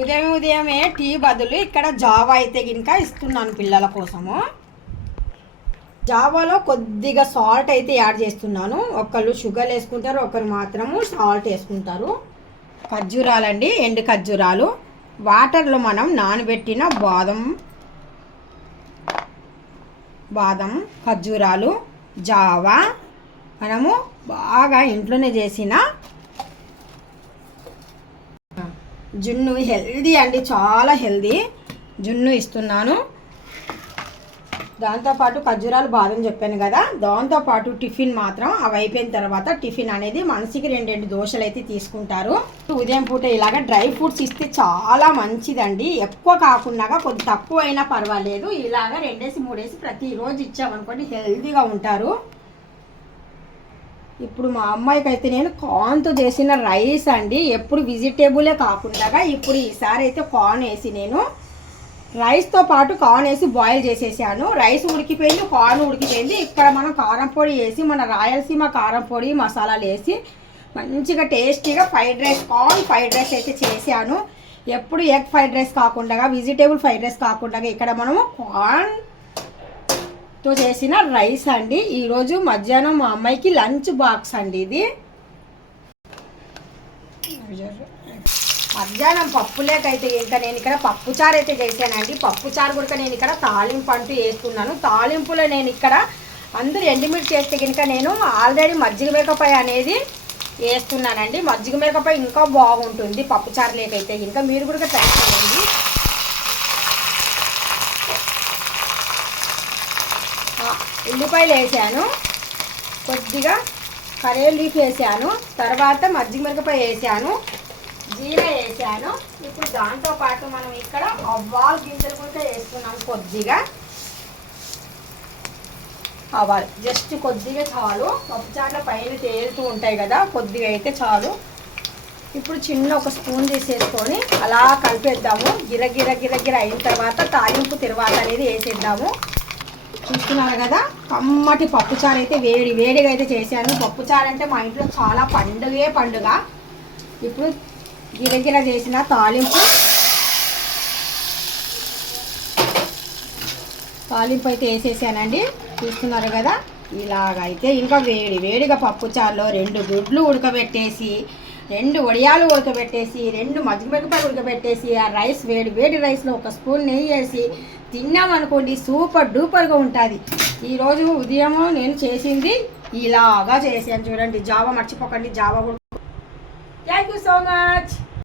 ఉదయమే టీ బదులు ఇక్కడ జావా అయితే గినక ఇస్తున్నాను పిల్లల కోసము. జావాలో కొద్దిగా సాల్ట్ అయితే యాడ్ చేస్తున్నాను. ఒకళ్ళు షుగర్ వేసుకుంటారు, ఒకరు మాత్రము సాల్ట్ వేసుకుంటారు. ఖర్జూరాలండి, ఎండు ఖర్జూరాలు, వాటర్లో మనం నానబెట్టిన బాదం ఖర్జూరాలు, జావా, మనము బాగా ఇంట్లోనే చేసిన జున్ను, హెల్దీ అండి, చాలా హెల్దీ జున్ను ఇస్తున్నాను. దాంతోపాటు ఖర్జూరాలు, బాదం చెప్పాను కదా. దాంతోపాటు టిఫిన్ మాత్రం అవి అయిపోయిన తర్వాత టిఫిన్ అనేది మనిషికి 2 దోశలు అయితే తీసుకుంటారు. ఉదయం పూట ఇలాగ డ్రై ఫ్రూట్స్ ఇస్తే చాలా మంచిదండి. ఎక్కువ కాకుండా కొద్ది తక్కువ అయినా పర్వాలేదు, ఇలాగ 2-3 ప్రతిరోజు ఇచ్చామనుకోండి హెల్దీగా ఉంటారు. ఇప్పుడు మా అమ్మాయికి అయితే నేను కార్న్తో చేసిన రైస్ అండి, ఎప్పుడు వెజిటేబులే కాకుండా ఇప్పుడు ఈసారి అయితే కార్న్ వేసి నేను రైస్తో పాటు కార్న్ వేసి బాయిల్ చేసేసాను. రైస్ ఉడికిపోయింది, కార్న్ ఉడికిపోయింది. ఇక్కడ మనం కారం పొడి వేసి, మన రాయలసీమ కారం పొడి మసాలాలు వేసి మంచిగా టేస్టీగా కార్న్ ఫ్రైడ్ రైస్ అయితే చేశాను. ఎప్పుడు ఎగ్ ఫ్రైడ్ రైస్ కాకుండా, వెజిటేబుల్ ఫ్రైడ్ రైస్ కాకుండా ఇక్కడ మనము కార్న్తో చేసిన రైస్ అండి. ఈరోజు మధ్యాహ్నం మా అమ్మాయికి లంచ్ బాక్స్ అండి ఇది. మధ్యాహ్నం పప్పులేకైతే ఇంకా నేను ఇక్కడ పప్పుచారు అయితే చేశానండి. పప్పుచారు కూడా నేను ఇక్కడ తాలింపు అంటూ వేస్తున్నాను. తాలింపులో నేను ఇక్కడ అందరూ ఎండుమిర్చి వేస్తే కనుక నేను ఆల్రెడీ మజ్జిగ మిరపకాయ అనేది వేస్తున్నానండి. మజ్జిగ మిరపకాయ ఇంకా బాగుంటుంది పప్పుచారు లేకైతే ఇంకా, మీరు కూడా ట్రై చేయండి. ఉల్లిపాయలు వేసాను, కొద్దిగా కరేలు లీఫ్ వేసాను, తర్వాత మజ్జిగ మిరపకాయ వేసాను, జీరా వేసాను. ఇప్పుడు దాంతోపాటు మనం ఇక్కడ ఆవాలు గింజలు కూడా వేస్తున్నాం. కొద్దిగా ఆవాలు, జస్ట్ కొద్దిగా చాలు. పప్పుచాట్ల పైన తేలుతూ ఉంటాయి కదా, కొద్దిగా అయితే చాలు. ఇప్పుడు చిన్న ఒక స్పూన్ తీసేసుకొని అలా కలిపేద్దాము. గిరగిర అయిన తర్వాత తాలింపు తిరువాత అనేది వేసేద్దాము. చూస్తున్నారు కదా, కమ్మటి పప్పుచారు అయితే వేడిగా అయితే చేశాను. పప్పుచారు అంటే మా ఇంట్లో చాలా పండుగ. ఇప్పుడు గిరగిర చేసిన తాలింపు అయితే వేసేసానండి. చూస్తున్నారు కదా, ఇలాగైతే ఇంకా వేడిగా పప్పుచారులో 2 గుడ్లు ఉడకబెట్టేసి, 2 వడియాలు ఉడకబెట్టేసి, 2 మజ్జిగ మిరపకాయలు ఉడకబెట్టేసి, ఆ రైస్ వేడి రైస్లో 1 స్పూన్ నెయ్యి వేసి తిన్నామనుకోండి సూపర్ డూపర్గా ఉంటుంది. ఈరోజు ఉదయం నేను చేసింది ఇలాగా చేశాను చూడండి. జావా మర్చిపోకండి, జావా కూడా. Thank you so much.